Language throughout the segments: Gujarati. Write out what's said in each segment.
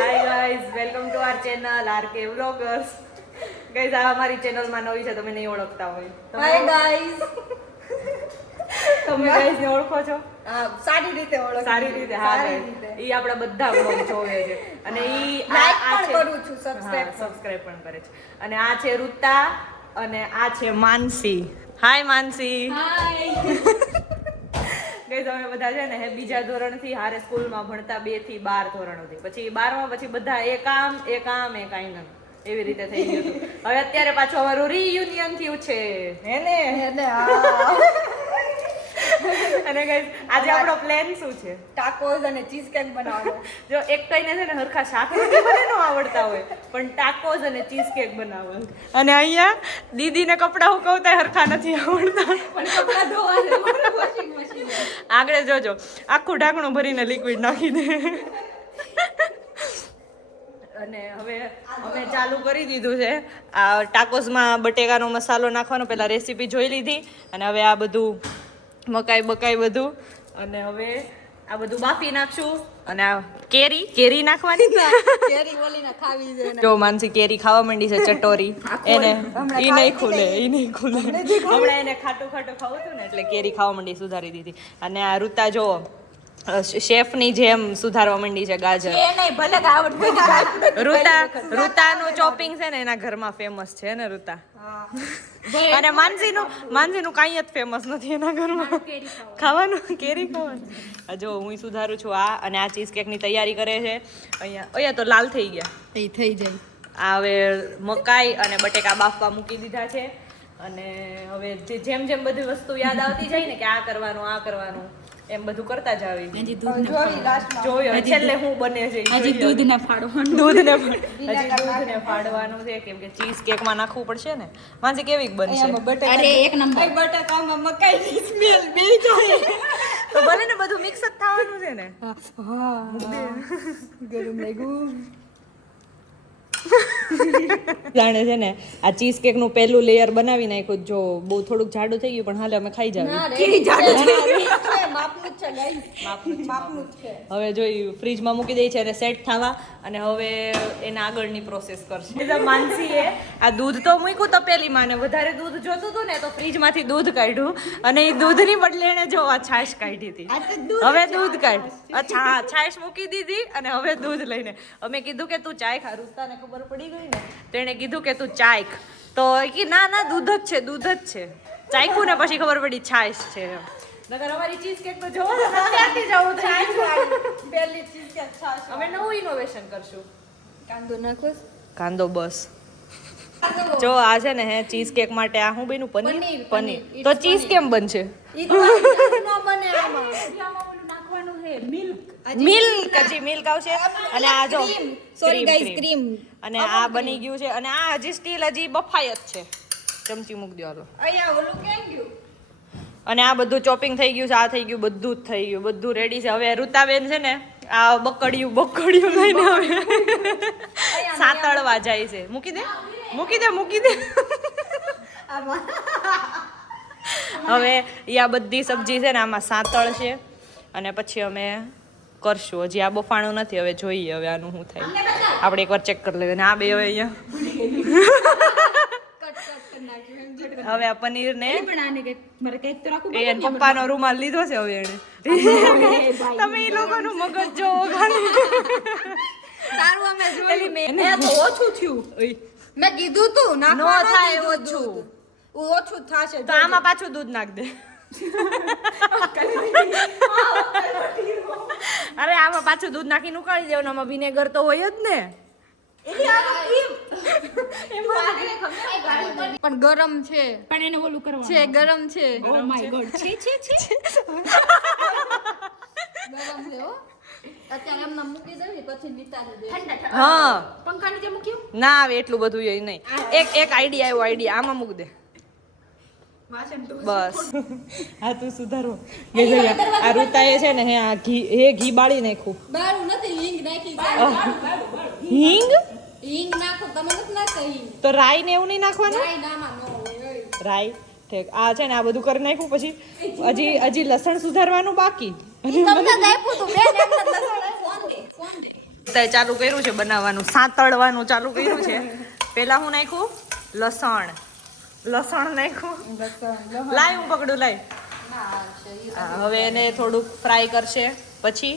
Hi guys, welcome to our channel R K vloggers. Guys, આ અમારી ચેનલમાં નવી છે, તમે નહીં ઓળખતા હોય. Hi guys. તમે ગાઈઝ ને ઓળખો છો? સારી રીતે ઓળખો. સારી રીતે. હા ગાઈઝ, ઈ આપણા બધા વ્લોગ જોવે છે અને ઈ લાઈક પણ કરું છું, સબસ્ક્રાઇબ પણ કરે છે. અને આ છે ઋતા અને આ છે માનસી. હાય માનસી. હાય. ગઈ તમે બધા છે ને બીજા ધોરણથી હારે સ્કૂલમાં ભણતા 2 થી 12 ધોરણ સુધી, પછી 12માં પછી બધા એક આમ એક આઈ નમ એવી રીતે થઈ ગયું હતું. હવે અત્યારે પાછું અમારું રિયુનિયન થયું છે હે ને. અને ગાઈસ, આજે આપણો પ્લાન શું છે? ટાકોઝ અને ચીઝ કેક બનાવવાનો. જો એક કઈને છે ને હરખા શાક રોટલી બને ન આવડતા હોય, પણ ટાકોઝ અને ચીઝ કેક બનાવવાનું. અને અહીંયા દીદીને કપડાં હુકવતા હરખા નથી આવડતા, પણ કપડા ધોવા છે વોશિંગ મશીન. આગળ જોજો, આખું ઢાંકણું ભરીને લિક્વિડ નાખી દે. અને હવે અમે ચાલુ કરી દીધું છે આ ટાકોસમાં બટેકાનો મસાલો નાખવાનો. પહેલા રેસીપી જોઈ લીધી અને હવે આ બધું મકાઈ બકાઈ બધું, અને હવે આ બધું બાફી નાખશું. અને આ કેરી નાખવાની. કેરી ઓલીને ખાવી છે. જો માનસી કેરી ખાવા માંડી છે, ચટોરી. એને ઈ નહીં ખુલે. હમણાં એને ખાટું ખાવું હતું ને એટલે કેરી ખાવા માંડી, સુધારી દીધી. અને આ ઋતા જો શેફની જેમ સુધારવા માંડી છે ગાજર. એ નહીં ભલે આવડતું. ઋતાનું ચોપિંગ છે ને એના ઘરમાં ફેમસ છે ને ઋતા. અને માનસીનું કાંઈ જ ફેમસ નથી એના ઘરમાં. ખાવાનું કેરી ખાવાનું. જો હું સુધારું છું આ, અને આ ચીઝ કેકની તૈયારી કરે છે. અહીંયા તો લાલ થઈ ગયા. એ થઈ જાય. આ હવે મકાઈ અને બટેકા બાફવા મૂકી દીધા છે. અને હવે જેમ જેમ બધી વસ્તુ યાદ આવતી જાય ને કે આ કરવાનું એમ બધું કરતા જ આવી. જોયું છેલ્લે હું બને છે. હજી દૂધને ફાડવાનું છે, કેમ કે ચીઝ કેકમાં નાખવું પડશે ને. માનસી કેવી બનશે? અરે એક નંબર. બટાકામાં મકાઈની સ્મેલ બે જાય. તો ભલે ને બધું મિક્સ જ થવાનું છે ને. હા ગરમ લાગ્યું. જાણે છે ને આ ચીઝ કેક નું પહેલું લેયર બનાવી નાખ્યું. જો બહુ થોડુંક જાડું થઈ ગયું, પણ હાલે અમે ખાઈ જાવી. હવે જોઈ ફ્રીજમાં મૂકી દઈ છે અને સેટ થવા, અને હવે એના આગળની પ્રોસેસ કરશે. માનસીએ આ દૂધ તો મૂક્યું તપેલીમાં, ને વધારે દૂધ જોતું હતું ને તો ફ્રીજમાંથી દૂધ કાઢ્યું, અને એ દૂધની બદલે એને જો આ છાશ કાઢી હતી. હવે દૂધ કાઢ. અચ્છા, છાશ મૂકી દીધી અને હવે દૂધ લઈને અમે કીધું કે તું ચાય ખા. ઋતાને ખબર પડી ગઈ ને તો એને કીધું કે તું ચાય, તો કે ના દૂધ જ છે. ચાખ્યું ને પછી ખબર પડી છાશ છે. નકર અમારી ચીઝ કેક તો જોવો ને, ત્યાંથી જવું પહેલી ચીઝ કેક છાશ. અમે નવું ઇનોવેશન કરશું. કાંદો નાખો. કાંદો બસ. જો આ છે ને ચીઝ કેક માટે આ હું બન્યું પનીર. તો ચીઝ કેમ બનશે? મિલ્ક આવશે. અને આ જો ક્રીમ, અને આ બની ગયું છે. અને આ હજી સ્ટીલ હજી બફાય જ છે. ચમચી મૂક દો હાલો. અહીંયા ઓલું કેમ ગયું? અને આ બધું ચોપિંગ થઈ ગયું છે, આ થઈ ગયું, બધું જ થઈ ગયું, બધું રેડી છે. હવે ઋતાબેન છે ને આ બકડિયું લઈને હવે સાતળવા જાય છે. મૂકી દે. હવે આ બધી સબ્જી છે ને આમાં સાતળ છે, અને પછી અમે કરશું. હજી આ બફાણું નથી, હવે જોઈએ હવે આનું શું થાય. આપણે એકવાર ચેક કરી લઈએ. આ બે હવે અહીંયા હવે આ પનીર ને પપ્પાનો રૂમાલ લીધો છે હવે એને. તમે એ લોકોનું મગજ જોવો ખાલી. તારું અમે જોઈ મેં તો ઓછું થયું. મેં કીધું તું નો થાય ઓછું થશે. તો આમાં પાછું દૂધ નાખ દે. અરે આમાં પાછું દૂધ નાખીને ઉકાળી દેવાનું. આમાં વિનેગર તો હોય જ ને. પણ ગરમ છે. પણ એને ઓલું કરવાનું છે ગરમ છે. Oh my God. છે ગરમ છે હો. અત્યારે એમને મૂકી દેવી પછી વિતારી દે. હા, પંખા નીચે મૂક્યું ના આવે એટલું બધું એ નહીં. એક આઈડિયા આમાં મૂક દે બસ. હા તું સુધારો. આ ઋતાએ છે ને આ ઘી બાળી નાખ્યું. બાળું નથી, હિંગ નાખી. હિંગ નાખો. તમે નથી નાખતા હિંગ? તો રાઈ ને એવું નહીં નાખવાનું? રાઈ નામાં નો હોય. રાઈ ઠીક. આ છે ને આ બધું કરી નાખ્યું, પછી હજી લસણ સુધારવાનું બાકી. તમને આપ્યું તું બેન, એમને લસણ ફોન દે. અત્યારે ચાલુ કર્યું છે બનાવવાનું, સાંતળવાનું ચાલુ કર્યું છે. પેલા હું નાખ્યું લસણ નાખ્યું. લાય હું પકડું લાય. હવે એને થોડુંક ફ્રાય કરશે, પછી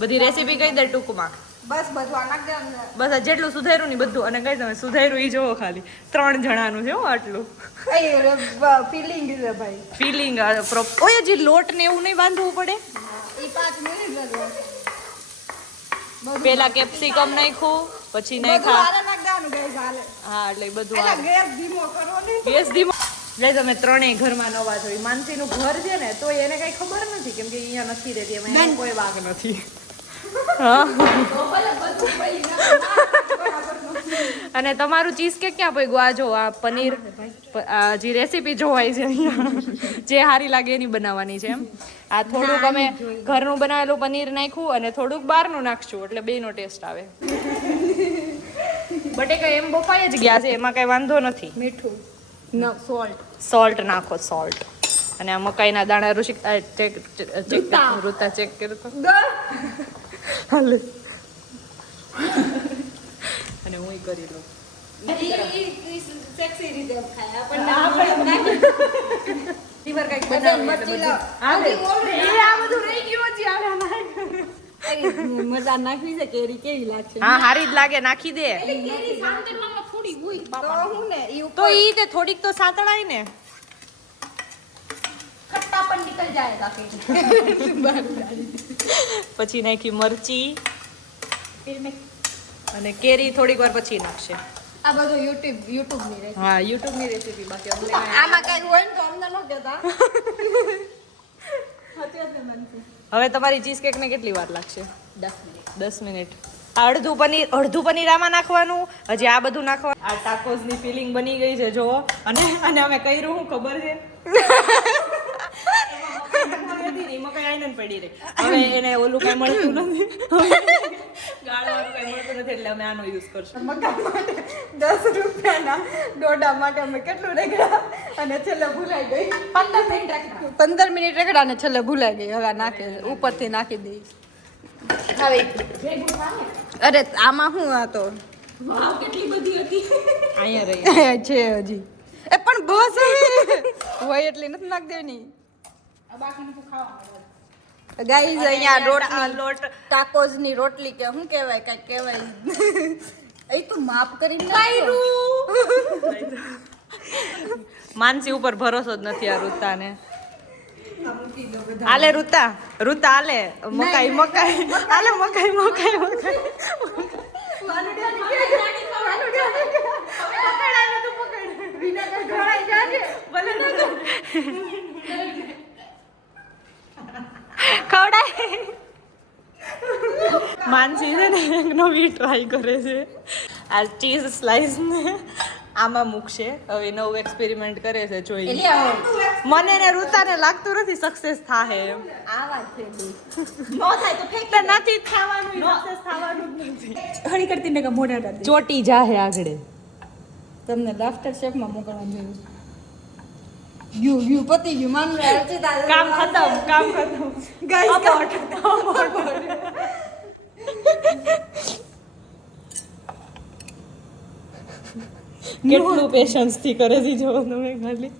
બધી રેસીપી કહી દે ટૂંકમાં. બસ બધું આ નાખ દેવાનું. બસ આ જેટલું સુધાર્યું ને બધું, અને કઈ તમે સુધાર્યું ઈ જોવો ખાલી. 3 જણાનું છે હો આટલું. ફિલિંગ છે ભાઈ. ફિલિંગ ઓય હજી લોટ ને એવું નહીં બાંધવું પડે. એ 5 મિનિટ બધું પેલા કેપ્સિકમ નાખ્યું, પછી બધું નાખ્યા. હાલે નાખ દેવાનું ગાઈસ હાલે. હા એટલે ઈ બધું એલા ગેસ ધીમો કરો ને. ગેસ ધીમો. એટલે તમે ત્રણેય ઘરમાં નવા છો. માનસીનું ઘર છે ને તો એને કઈ ખબર નથી, કેમ કે અહીંયા નથી રહેતી, એમાં એનો કોઈ વાગ નથી. હા. અને તમારું ચીઝ કેક ક્યાં પગ્યું? આ જો આ પનીર, આ જે રેસીપી જોવાય છે અહીંયા, જે સારી લાગે એની બનાવવાની છે એમ. આ થોડુંક અમે ઘરનું બનાવેલું પનીર નાખ્યું અને થોડુંક બહારનું નાખશું, એટલે બેયનો ટેસ્ટ આવે. બટેકા એમ બફાઈ જ ગયા છે, એમાં કઈ વાંધો નથી. મીઠું નો સોલ્ટ નાખો, સોલ્ટ. અને આ મકાઈના દાણા ઋષિક રૂતા ચેક કર્યું તો હાલે. અને હું કરી લઉં. સેક્સી રીતે ખાય લીવર કઈક મજા નાખવી છે. કેરી કેવી લાગશે? હા હારી જ લાગે, નાખી દે. કેરી સાંતળવામાં થોડી હોય તો હું ને ઈ તો ઈ તે થોડીક તો સાતળાય ને. ખટ્ટા પણ નીકળ જાયગા કેરી. પછી નાખી મરચી फिर मैं અને કેરી થોડીક વાર પછી નાખશે. આ બધું યુટ્યુબ ની રહે. હા યુટ્યુબ ની રેસીપી, બાકી અમને આમાં કઈ હોય ને તો અમને ન કહેતા. હવે તમારી ચીઝ કેક ને કેટલી વાર લાગશે? 10 મિનિટ. 10 મિનિટ. આ અડધું પનીર આમાં નાખવાનું, હજી આ બધું નાખવાનું. આ ટાકોસ ની ફિલિંગ બની ગઈ છે જોવો. અને અમે કર્યું શું ખબર છે? મકાઈ આઈને પડી રહી. હવે એને ઓલું કઈ મળતું નથી, ગાળવાનું કઈ મળતું નથી, એટલે અમે આનો યુઝ કરશું. મકાઈ માટે 10 રૂપિયાના દોડા માટે અમે કેટલું રેગડા અને છેલ્લે ભૂલાઈ ગઈ. 15 મિનિટ રાખી 15 મિનિટ રેગડા ને છેલ્લે ભૂલાઈ ગઈ. હવે નાખે ઉપરથી નાખી દઈશ. હવે અરે આમાં શું આ તો વાવ કેટલી બધી હતી. અહીંયા રહી છે હજી. એ પણ બસ હોય એટલી નથી નાખ દેવાની. આ બાકીનું તો ખાવા ગાઈઝ અહીંયા રોટલી લોટ ટાકોસ ની રોટલી કે શું કહેવાય કઈ કહેવાય એ તો માપ કરીને નાખ્યું. માનસી ઉપર ભરોસો જ નથી આ ઋતાને. આલે ઋતા આલે મકાઈ આલે મકાઈ ખવડાય. માનસી છે ને એક નવી ટ્રાય કરે છે. આ ચીઝ સ્લાઈસ ને આમાં મૂકશે. હવે નવું એક્સપેરિમેન્ટ કરે છે, જોઈએ. મને ને ઋતાને લાગતું નથી સક્સેસ થાહે એમ. આ વાત થઈ ગઈ. નો થાય તો ફેંક તો નથી જ થવાનું, સક્સેસ થવાનું જ નથી. ઘણી કરતી ને કે મોઢા ડાળ ચોટી જાહે આગળ. તમને લાફ્ટર શેફમાં મોકલવા જોયું. ગયું પતી ગયું માનું કામ ખતમ. કેટલું પેશન્સ થી કરે છે જો તમે ખાલી.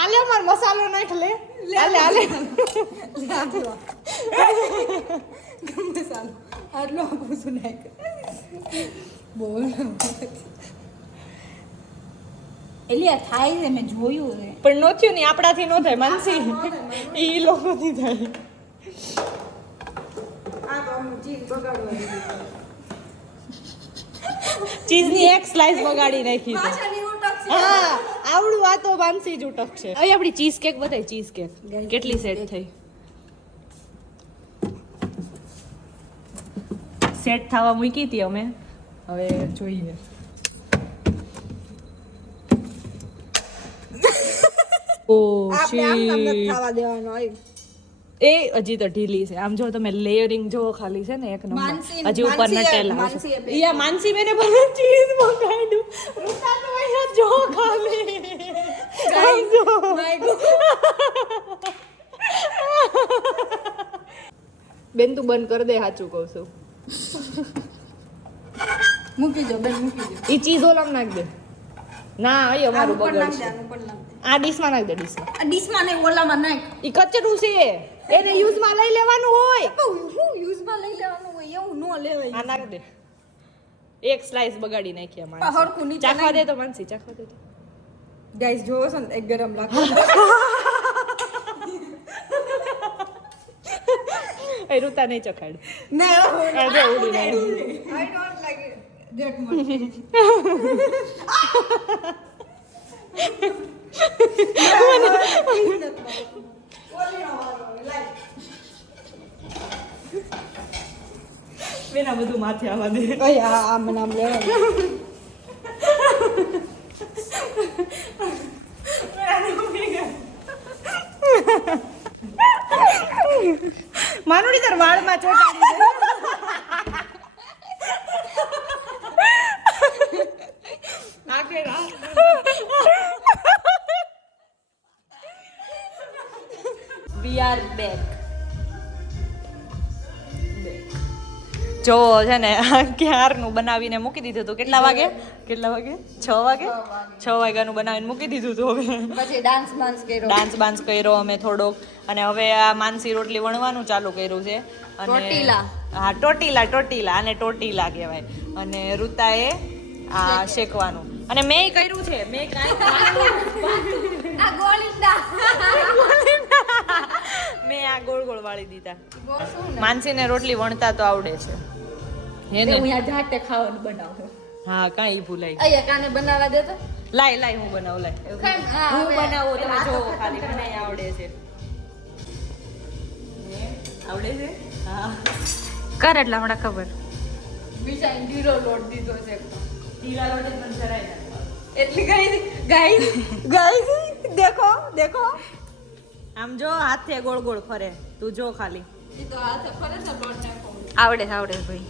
આલે માર મસાલો નાખ લે. આલે મસાલો આટલો પૂછું નાખ બોલ. એલિયા થાય છે મેં જોયું છે. પણ નો થયું નહીં, આપણાથી નો થાય માનસી, ઈ લોકોથી થાય. આ તો અમુક ચીઝ બગાડવા ચીઝની એક સ્લાઇસ બગાડી નાખી છે. પાછળની ઉટક છે. હા આવડું આ તો માનસી જ ઉટક છે. હવે આપણી ચીઝ કેક બતાય. ચીઝ કેક કેટલી સેટ થઈ? સેટ થવા મૂકી હતી અમે. હવે જોઈએ. ઓ આપણે આમ નામ નથી શીટ. ખાવા દેવાનો હોય. એ હજી તો ઢીલી છે. આમ જો તમે લેયરિંગ જો ખાલી છે ને એક માનસી- નંબર. હજી ઉપર માનસીએ- નટેલા માનસીએ છે. બે યા માનસી મેને બોલા ચીઝ મંગાડ્યું. રૂતા તો અહીંયા જો ખાલી. આમ જો. બેન તું બંધ કર દે, સાચું કહું છું. મૂકી દો બેન, મૂકી દો. ઈ ચીઝ ઓલામાં નાખ દે. ના અહીં અમારું આનું પણ નાખ દે, બગડશે. આનું પણ નાખ દે. આ ડીશમાં નાખ દે, ડીશમાં. આ ડીશમાં નહીં, ઓલામાં નાખ. ઈ કચરું છે, એને યુઝમાં લઈ લેવાનું હોય. હું યુઝમાં લઈ લેવાનું હોય એવું ન લેવાય. આ નાખ દે. એક સ્લાઈસ બગાડી નાખી પણ અમારે. હરખું નીચે ચાખવા દે તો માનસી, ચાખવા દે તો. ગાઈસ જોવો છો ને એક ગરમ લાગે. એ રૂતા નહીં ચખાડ. ના આ જો ઉડી જાય. I don't like it that much. બેના બધું માથે આવવા દે. ઓય આ મને આમ લેવાનું. માનુડી તાર વાળમાં ચોટાડી દે. We are back. જો છે ને ક્યારનું બનાવીને મૂકી દીધું હતું. કેટલા વાગે? 6 વાગે 6 વાગ્યાનું બનાવીને મૂકી દીધું હતું. હવે પછી ડાન્સ કર્યો. ડાન્સ બાન્સ કર્યો અમે થોડોક, અને હવે આ માનસી રોટલી વણવાનું ચાલુ કર્યું છે. અને ટોટીલા. હા, ટોટીલા આને ટોટીલા કહેવાય. અને રૂતાએ આ શેકવાનું, અને મેં કર્યું છે. મેં કાંઈ આ ગોલિંદા. મેં આ ગોળ ગોળ વાળી દીધા. ગોસું ને. માનસીને રોટલી વણતા તો આવડે છે હે હું ને? આ જાતે ખાવાનું બનાવું. હા, કાંઈ ભૂલાય. અહીંયા કાને બનાવવા દેતો. લાય હું બનાવું, લાય. કેમ? હા, હું હવે. બનાવું, તમે આ તો જોવો ખાલી. મને આવડે છે. આવડે છે? હા. કર એટલે હમણાં ખબર. બીજા જીરો લોટ દીધો છે. જીરા લોટ જ મને જરાય ના ભાવે. એટલી ગાઈસ દેખો આમ જો હાથે ગોળ ગોળ ફરે, તું જો ખાલી. ઈ તો હાથે ફરે છે લોટ નાખો. આવડે ભાઈ.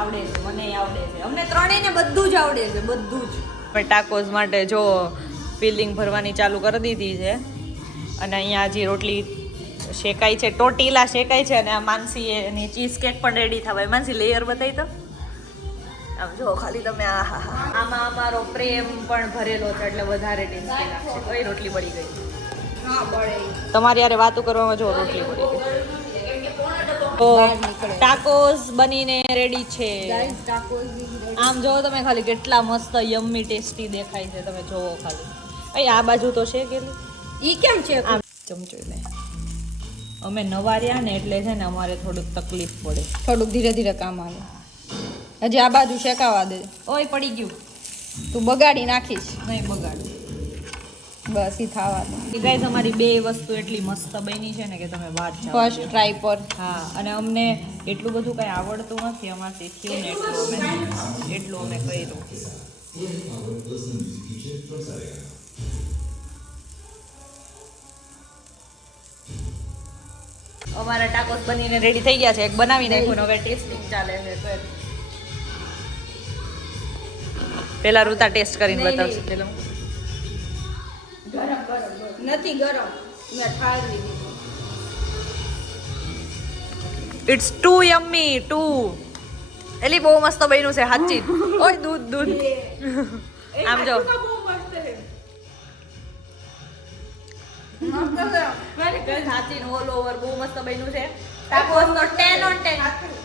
આવડે છે, મને આવડે છે. અમને ત્રણેયને બધું જ આવડે છે, બધું જ. પણ ટાકોસ માટે જો ફિલિંગ ભરવાની ચાલુ કરી દીધી છે, અને અહીંયા હજી રોટલી શેકાય છે, ટોટીલા શેકાય છે, અને આ માનસી એની ચીઝ કેક પણ રેડી થવાય. માનસી લેયર બતાવી તો. આમ જો ખાલી તમે આમાં અમારો પ્રેમ પણ ભરેલો છે, એટલે વધારે ટેસ્ટી લાગશે. કઈ રોટલી બળી ગઈ. હા બળે. તમારી યારે વાતો કરવામાં જો રોટલી બળી ગઈ. તો ટાકોસ બનીને રેડી છે. ગાઈસ ટાકોસ ની આમ જોવો તમે ખાલી કેટલા મસ્ત યમ્મી ટેસ્ટી દેખાય છે. તમે જોવો ખાલી. અહીં આ બાજુ તો છે કેટલી. ઈ કેમ છે? આમ ચમચો લે. અમે નવા રહ્યા ને એટલે છે ને અમારે થોડુંક તકલીફ પડે. થોડુંક ધીરે ધીરે કામ આવે. હજી આ બાજુ શેકાવા દે. ઓય પડી ગયું. તું બગાડી નાખીશ. નહીં બગાડ. બસ ઈ થાવા દે. ગાઈઝ અમારી બે વસ્તુ એટલી મસ્ત બની છે ને કે તમે વાત જાઓ. ફર્સ્ટ ટ્રાય પર. હા, અને અમને એટલું બધું કઈ આવડતું નથી. અમારથી થયું ને એટલું અમે કર્યું. અમારા ટાકોસ બનીને રેડી થઈ ગયા છે. એક બનાવી નાખ્યું ને હવે ટેસ્ટિંગ ચાલે છે. તો પેલા રૂતા ટેસ્ટ કરીને બતાવશે. પેલા નથી ગરમ. મેં ઠારી દીધું. It's too yummy too. એલી બહુ મસ્ત બન્યું છે હાચી. ઓય દૂધ આમ જો. હાચી ઓલ ઓવર બહુ મસ્ત બન્યું છે. ટાકોસ નો 10 on 10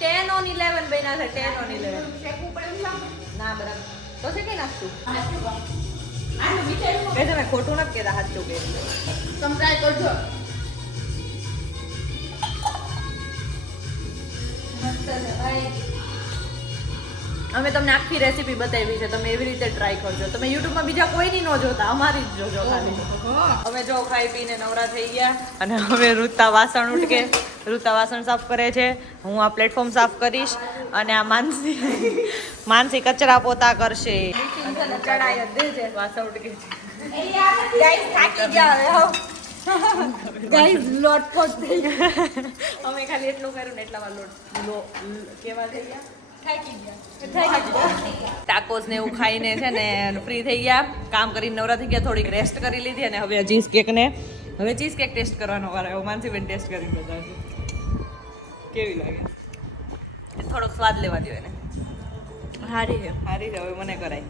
10 on 11 બન્યા છે. 10 on 11. ના બરાબર તો છે કે નાખશું. એ તમે ખોટું નથી કહેતા, સાચું કહે. તમે ટ્રાય કરજો. મસ્ત છે ભાઈ. અમે તમને આખી રેસીપી બતાવી છે. તમે એવી રીતે ટ્રાય કરજો. તમે યુટ્યુબમાં બીજા કોઈની ન જોતા, અમારી જ જોજો ખાલી. અમે જો ખાઈ પીને નવરા થઈ ગયા, અને હવે રૂતા વાસણ ઉટકે. રૂતા વાસણ સાફ કરે છે, હું આ પ્લેટફોર્મ સાફ કરીશ, અને આ માનસી કચરા પોતા કરશે. ચડાય જ દેજે. વાસણ ઉટકે છે. ગાઈસ થાકી જાવ ગાઈસ લોટપોટ થઈ અમે ખાલી એટલું કર્યું ને એટલામાં કેવા થઈ ગયા થાકી ગયા ટાકોસ ને એવું ખાઈને છે ને ફ્રી થઈ ગયા કામ કરીને નવરા થઈ ગયા થોડીક રેસ્ટ કરી લીધી અને હવે ચીઝ કેક ટેસ્ટ કરવાનો વાર આવ્યો માનસીબેન ટેસ્ટ કરીને બતાવશે કેવી લાગે થોડોક સ્વાદ લેવા દો એને હારી છે સારી છે હવે મને કરાય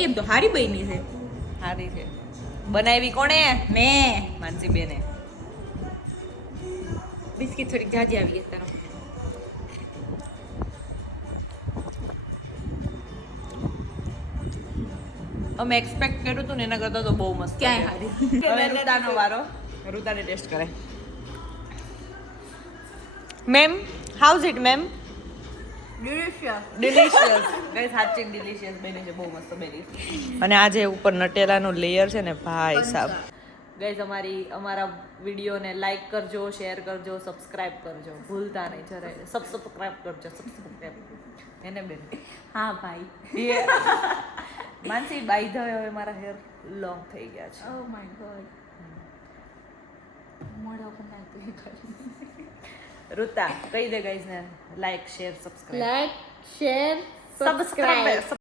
એમ તો હારી બની છે સારી છે બનાવી કોણે મેં માનસીબેને બિસ્કિટ થોડીક જાજી આવી ગઈ તારો અમે એક્સપેક્ટ કર્યું હતું ને એના કરતાં તો બહુ મસ્ત ક્યાંય છે. હારી હવે ઋતાનો વારો ઋતાને ટેસ્ટ કરે ma'am how's it ma'am delicious guys સાચી ડિલિશિયસ બની છે બહુ મસ્ત બની અને આ જે ઉપર નટેલાનું લેયર છે ને ભાઈ સાહેબ ગાઈસ અમારા વિડીયોને લાઈક કરજો શેર કરજો સબસ્ક્રાઇબ કરજો ભૂલતા નહીં જરાય સબસ્ક્રાઇબ કરજો સબસ્ક્રાઇબ એને બેન હા ભાઈ માનસી બાય ધ વે હવે મારા હેર લોંગ થઈ ગયા છે ઓ માય ગોડ મોઢા પર નાખી ઋતા કહી દે ગાઈસ ને like share subscribe like share subscribe